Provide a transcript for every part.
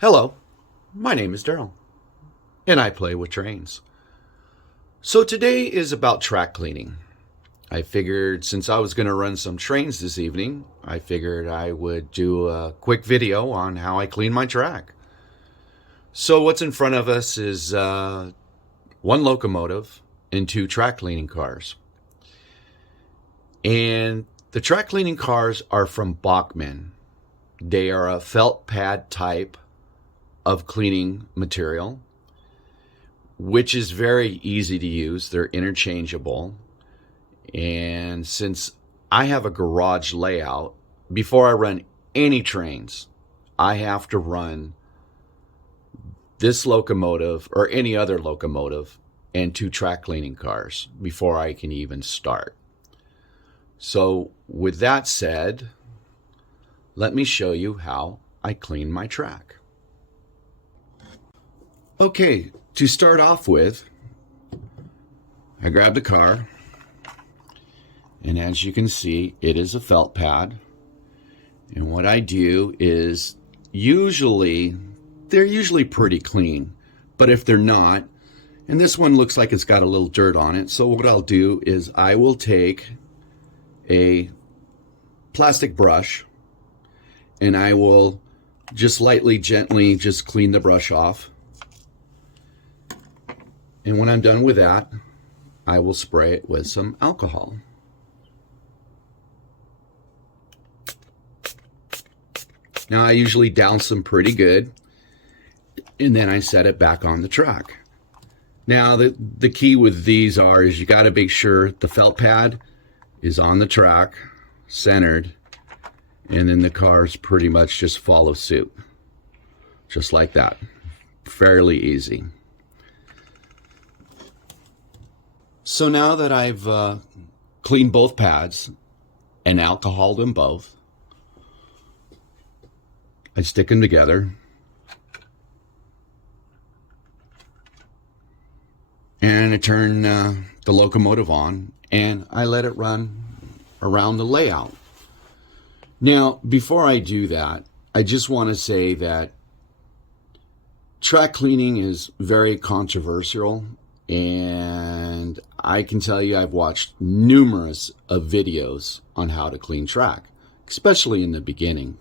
Hello, my name is Daryl, and I play with trains. So today is about track cleaning. I figured since I was going to run some trains this evening, I figured I would do a quick video on how I clean my track. So what's in front of us is one locomotive and two track cleaning cars. And the track cleaning cars are from Bachmann. They are a felt pad type of cleaning material, which is very easy to use. They're interchangeable. And since I have a garage layout, before I run any trains, I have to run this locomotive or any other locomotive and two track cleaning cars before I can even start. So with that said, let me show you how I clean my track. Okay, to start off with, I grab the car, and as you can see, it is a felt pad. And what I do is they're usually pretty clean, but if they're not, and this one looks like it's got a little dirt on it, so what I'll do is I will take a plastic brush and I will just lightly, gently just clean the brush off. And when I'm done with that, I will spray it with some alcohol. Now I usually douse them pretty good, and then I set it back on the track. Now the key with these is you got to make sure the felt pad is on the track, centered, and then the cars pretty much just follow suit. Just like that. Fairly easy. So now that I've cleaned both pads and alcoholed them both, I stick them together and I turn the locomotive on and I let it run around the layout. Now, before I do that, I just want to say that track cleaning is very controversial, and I can tell you I've watched numerous of videos on how to clean track, especially in the beginning.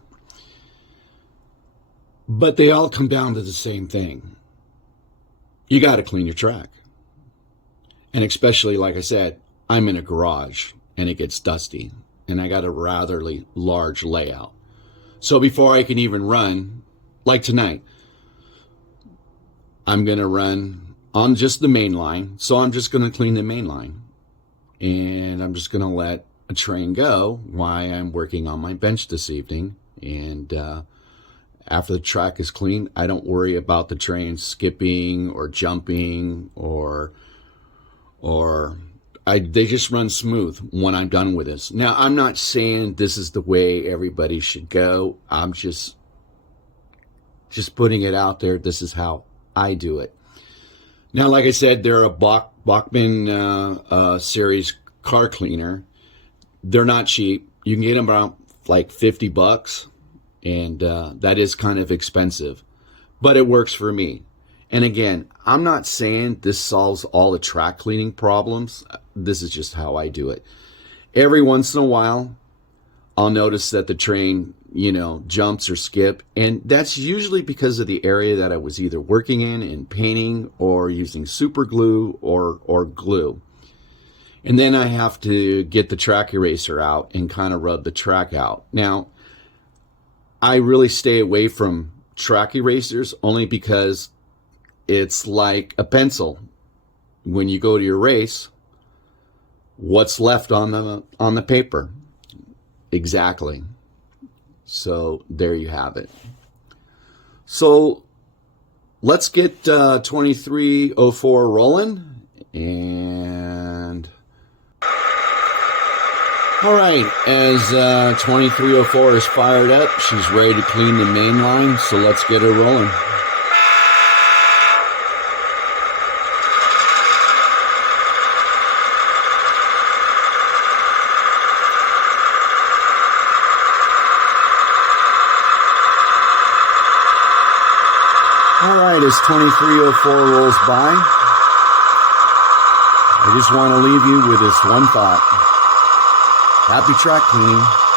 But they all come down to the same thing. You got to clean your track. And especially, like I said, I'm in a garage and it gets dusty and I got a rather large layout. So before I can even run, like tonight, I'm going to run on just the main line. So I'm just going to clean the main line. And I'm just going to let a train go while I'm working on my bench this evening. And after the track is clean, I don't worry about the train skipping or jumping they just run smooth when I'm done with this. Now, I'm not saying this is the way everybody should go. I'm just putting it out there. This is how I do it. Now, like I said, they're a Bachmann series car cleaner. They're not cheap. You can get them around like $50, and that is kind of expensive, but it works for me. And again, I'm not saying this solves all the track cleaning problems. This is just how I do it. Every once in a while, I'll notice that the train, jumps or skip. And that's usually because of the area that I was either working in and painting or using super glue or glue. And then I have to get the track eraser out and kind of rub the track out. Now, I really stay away from track erasers only because it's like a pencil. When you go to erase, what's left on the paper? Exactly. So there you have it. So let's get 2304 rolling. And all right, as 2304 is fired up, she's ready to clean the main line. So let's get her rolling. All right, as 2304 rolls by, I just want to leave you with this one thought. Happy track cleaning.